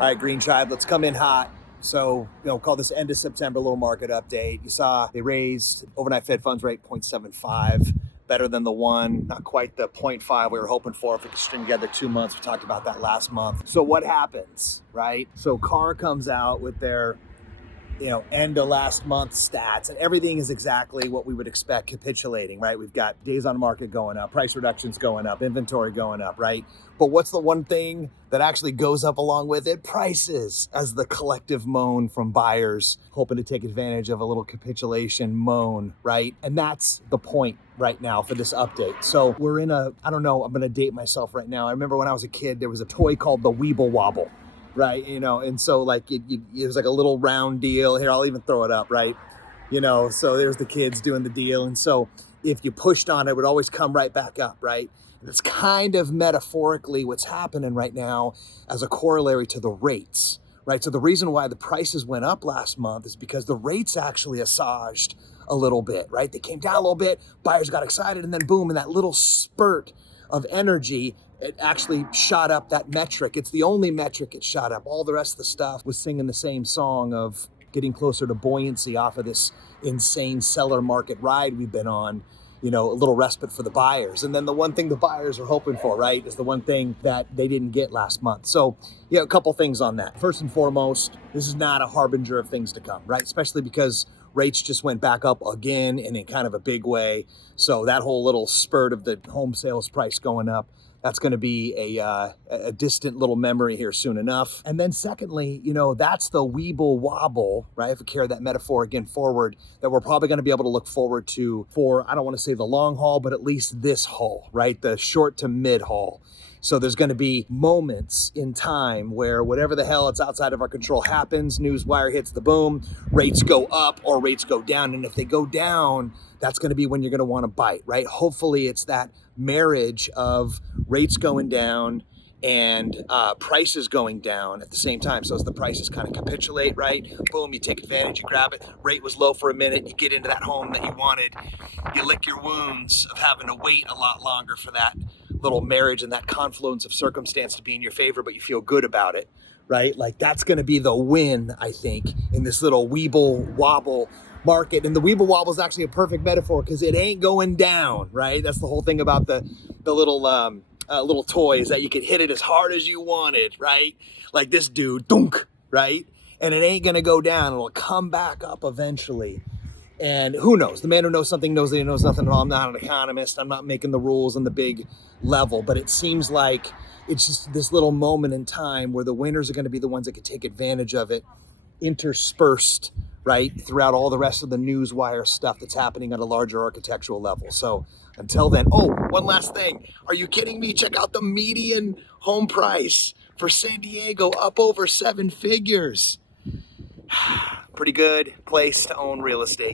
All right, Green Tribe, let's come in hot. So, call this end of September little market update. You saw they raised overnight Fed funds rate 0.75, better than the one, not quite the 0.5 we were hoping for if we could string together 2 months. We talked about that last month. So what happens, right? So Carr comes out with their end of last month stats, and everything is exactly what we would expect capitulating, right? We've got days on market going up, price reductions going up, inventory going up, right? But what's the one thing that actually goes up along with it? Prices, as the collective moan from buyers hoping to take advantage of a little capitulation moan, right? And that's the point right now for this update. So we're in I don't know, I'm gonna date myself right now. I remember when I was a kid, there was a toy called the Weeble Wobble, right? And so like it was like a little round deal. Here, I'll even throw it up, right? So there's the kids doing the deal. And so if you pushed on it, it would always come right back up, right? And it's kind of metaphorically what's happening right now as a corollary to the rates, right? So the reason why the prices went up last month is because the rates actually assuaged a little bit, right? They came down a little bit, buyers got excited, and then boom, in that little spurt of energy, it actually shot up that metric. It's the only metric it shot up. All the rest of the stuff was singing the same song of getting closer to buoyancy off of this insane seller market ride we've been on, a little respite for the buyers. And then the one thing the buyers are hoping for, right, is the one thing that they didn't get last month. So, a couple things on that. First and foremost, this is not a harbinger of things to come, right? Especially because rates just went back up again and in kind of a big way. So that whole little spurt of the home sales price going up, that's going to be a distant little memory here soon enough. And then secondly, that's the Weeble Wobble, right? If we carry that metaphor again forward, that we're probably going to be able to look forward to for, I don't want to say the long haul, but at least this haul, right? The short to mid haul. So there's going to be moments in time where whatever the hell it's outside of our control happens, news wire hits the boom, rates go up or rates go down. And if they go down, that's going to be when you're going to want to bite, right? Hopefully it's that marriage of rates going down and prices going down at the same time. So as the prices kind of capitulate, right? Boom, you take advantage, you grab it. Rate was low for a minute, you get into that home that you wanted. You lick your wounds of having to wait a lot longer for that little marriage and that confluence of circumstance to be in your favor, but you feel good about it, right? Like that's going to be the win, I think, in this little Weeble Wobble market. And the Weeble Wobble is actually a perfect metaphor because it ain't going down, right? That's the whole thing about the little toys, that you could hit it as hard as you wanted, right? Like this dude, dunk, right? And it ain't going to go down. It'll come back up eventually. And who knows? The man who knows something knows that he knows nothing at all. I'm not an economist. I'm not making the rules on the big level, but it seems like it's just this little moment in time where the winners are going to be the ones that can take advantage of it, interspersed, right, throughout all the rest of the news wire stuff that's happening at a larger architectural level. So until then, one last thing. Are you kidding me? Check out the median home price for San Diego, up over 7 figures. Pretty good place to own real estate.